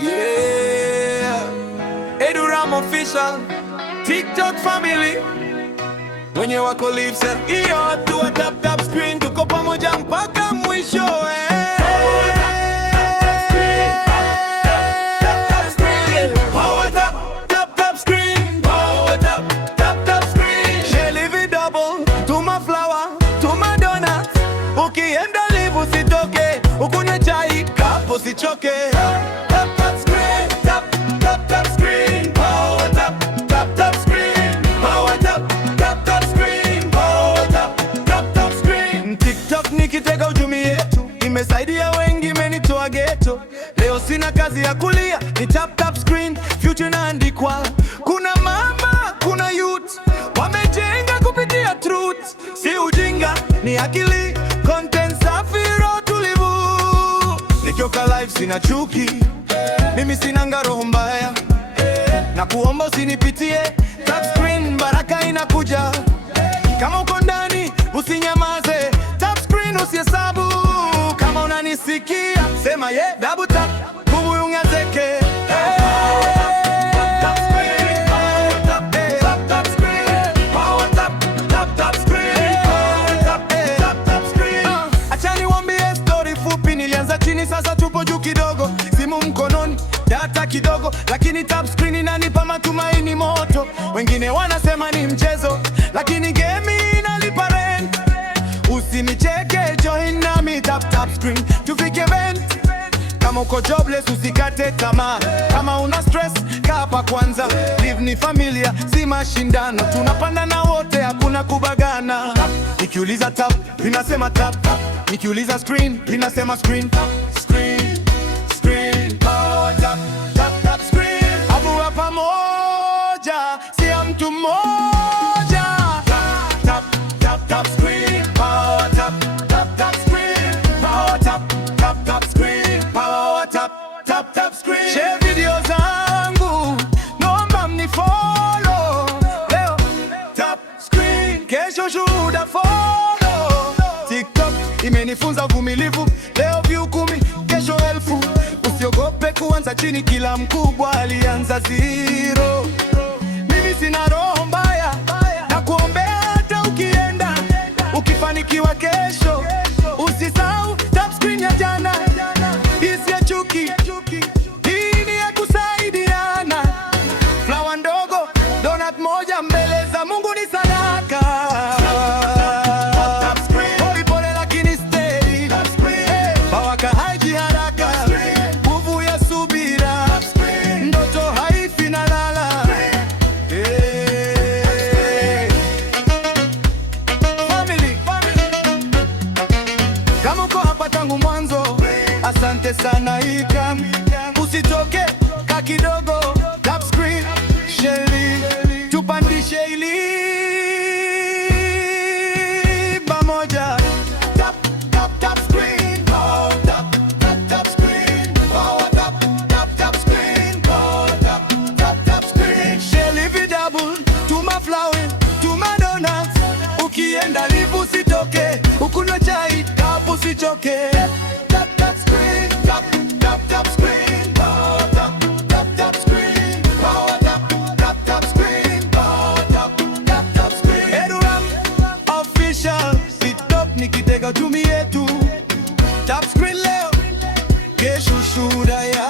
Yeah, Eduram official TikTok family, wenye wako live say iyo tuwa tap screen, tuko pamoja mpaka mwisho Ukienda live usitoke, ukunywe chai kapo usichoke. Tap screen, tap screen, power tap screen, power tap screen, power tap screen. TikTok nikitega ujumi yetu, imesaidia wengi, imenitoa ghetto. Leo sina kazi ya kulia, ni tap screen, future inaandikwa. Kuna mama, kuna youth, wamejenga kupitia truth. Si ujinga, ni akili, content safi, roho tulivu. Nikioka live sina chuki, mimi sina roho mbaya. Na kuomba usinipitie, tap screen baraka inakuja. Kama uko ndani usinyamaze, tap screen usihesabu. Kama unanisikia sema yeah, double tap, nguvu ungezeke. Sasa tupo juu kidogo, simu mkononi, data kidogo, lakini tap screen inanipa matumaini moto. Wengine wanasema ni mchezo, lakini game inalipa rent. Usinicheke, join nami, tap screen tufike event. Kama uko jobless usikate tamaa, kama una stress kaa hapa kwanza. Live ni familia, si mashindano, tunapanda na wote, hakuna kubagana. Nikiuliza tap, linasema tap. Nikiuliza screen, linasema screen. Screen, power tap screen. Hapo pamoja, si ya mtu mmoja. Tap screen, power tap screen, power tap screen, power tap screen. Share video zangu, naomba mnifollow. Leo tap screen, kesho shuhuda follow. TikTok imenifunza uvumilivu, leo view 10, kesho 1000. Usiogope kuanza chini, kila mkubwa alianza zero. Mimi sina roho mbaya, na kuombea hata ukienda. Ukifanikiwa kesho, usisahau tap screen ya jana. Hisi ya chuki, hii ni ya kusaidiana. Flower ndogo, donut moja, mbele za Mungu ni sadaka. Kama uko hapa tangu mwanzo, asante sana. Ikam usitoke ka kidogo, tap screen sheli, tupandishe ili pamoja. Tap screen, power tap screen, power tap screen, power tap screen. Sheli vidabul, tuma flower, tuma donuts. Ukienda live usitoke, ukunywe chai kapo usichoke. Tap screen, tap screen, power tap screen, power tap screen, power tap screen. Eduram official TikTok nikitega ujumi yetu. Tap screen leo, kesho shuhuda ya